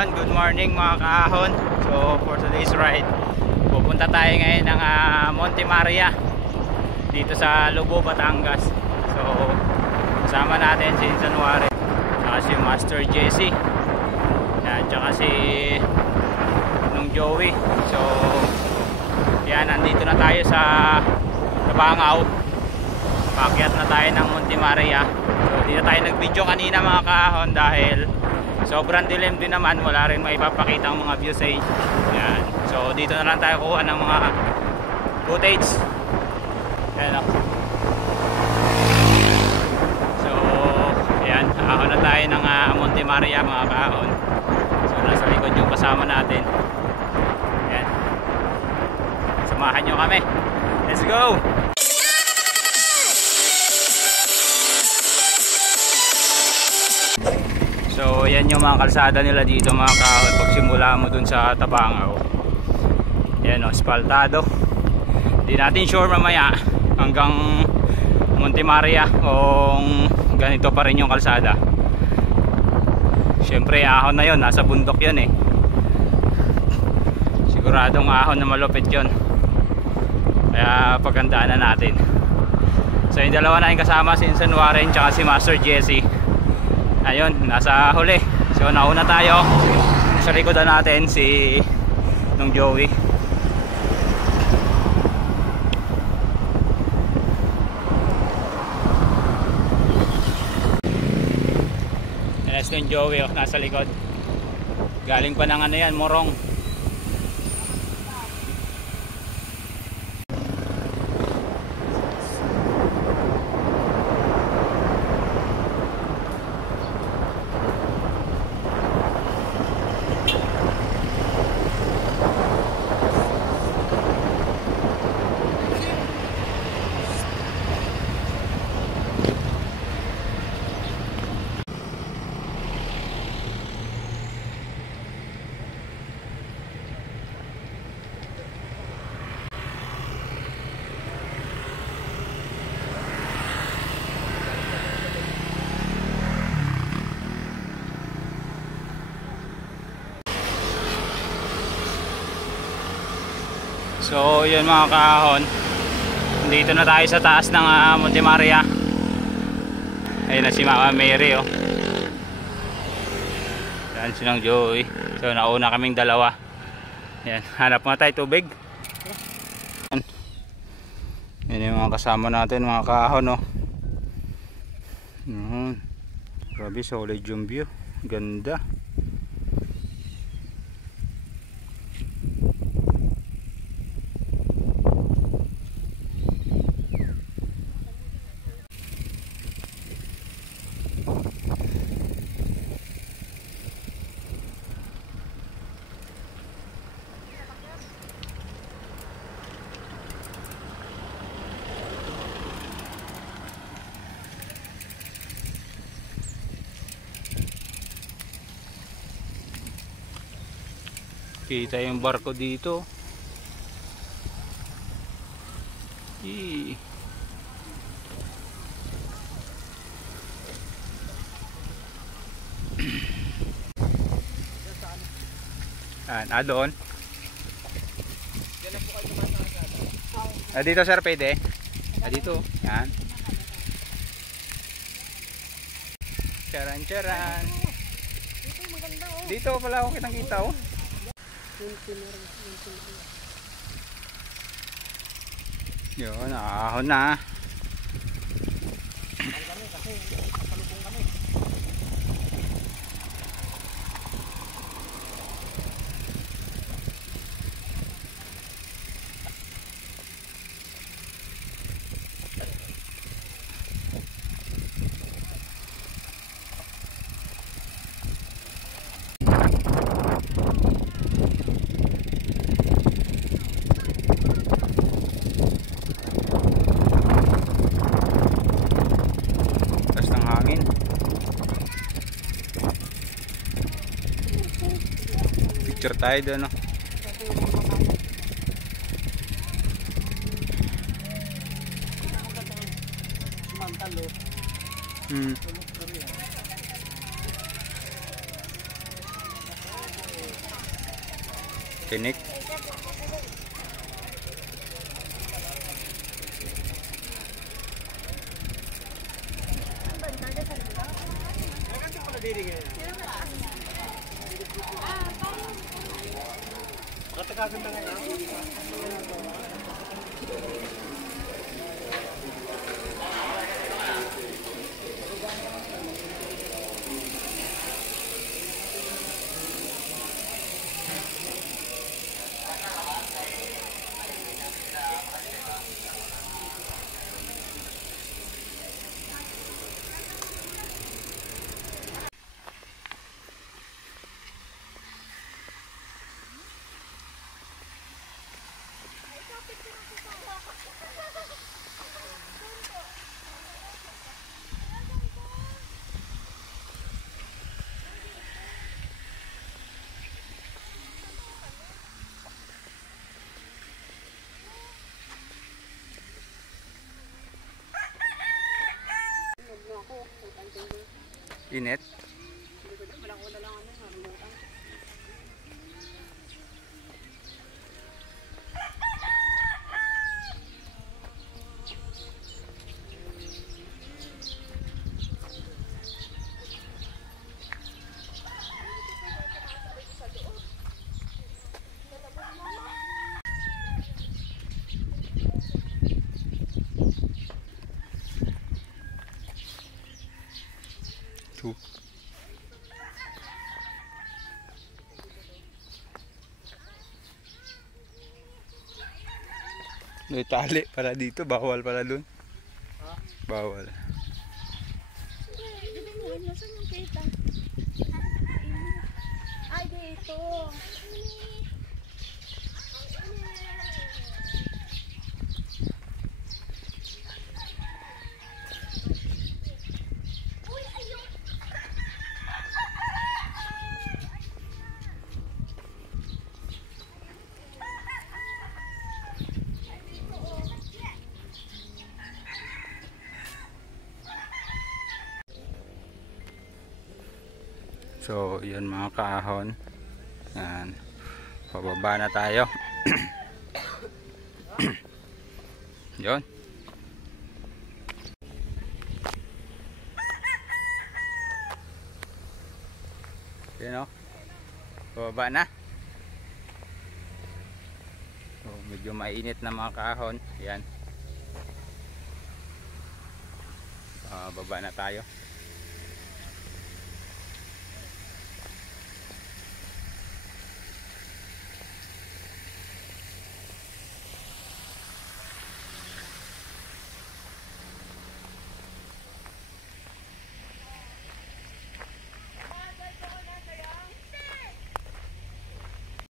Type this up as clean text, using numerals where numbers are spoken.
Ayun, good morning mga kaahon. So for today's ride, pupunta tayo ngayon ng Monte Maria dito sa Lobo, Batangas. So kasama natin si San Juarez, saka si Master Jesse, yan, saka si Nung Joey. So yan, nandito na tayo sa Tabangaw. Paakyat na tayo ng Monte Maria. So dito tayo nag-video kanina mga kaahon dahil sobrang dilim din naman, wala rin maipapakita ang mga views eh. Yan. So dito na lang tayo kuha ng mga footage. Yan o. So yan, ahon na tayo ng Monte Maria mga kaahon. So nasa likod yung kasama natin. Yan. Samahan nyo kami. Let's go! So yan yung mga kalsada nila dito mga kaahon. Pag simula mo dun sa Tabangaw, yan o, asfaltado. Hindi natin sure mamaya hanggang Monte Maria kung ganito pa rin yung kalsada. Syempre ahon na yon, nasa bundok yun eh. Siguradong ahon na malupit yun, kaya pagandaan na natin. So yung dalawa na yung kasama, si San Juarez tsaka si Master Jesse, ayun, nasa huli. So nauna tayo, sa likodan natin si Nung Joey. Yes, Nung Joey oh, nasa likod. Galing pa ng ano yan, Morong. So yun mga kaahon, dito na tayo sa taas ng Monte Maria. Ayun na si Mama Mary oh. Yan si Nung Joey. So nauna kaming dalawa. Yan, hanap mga tayo tubig. Yan yung mga kasama natin mga kaahon oh. Grabe, solid yung view. Ganda. Kita yung barko dito. Doon. Dito sir, pwede. Dito. Yan. Charan. Dito pala ako kitang-kita oh. Yun, ahon na. Picture tayo doon, no? Tinik. Init. Two. May tali para dito, bawal para dun. Bawal. Nasaan yung tita? Ay, dito. So, yun mga kaahon. Yan. Pababa na tayo. Yun. Yun o. Pababa na. So, medyo mainit na mga kaahon. Yan. Baba na tayo.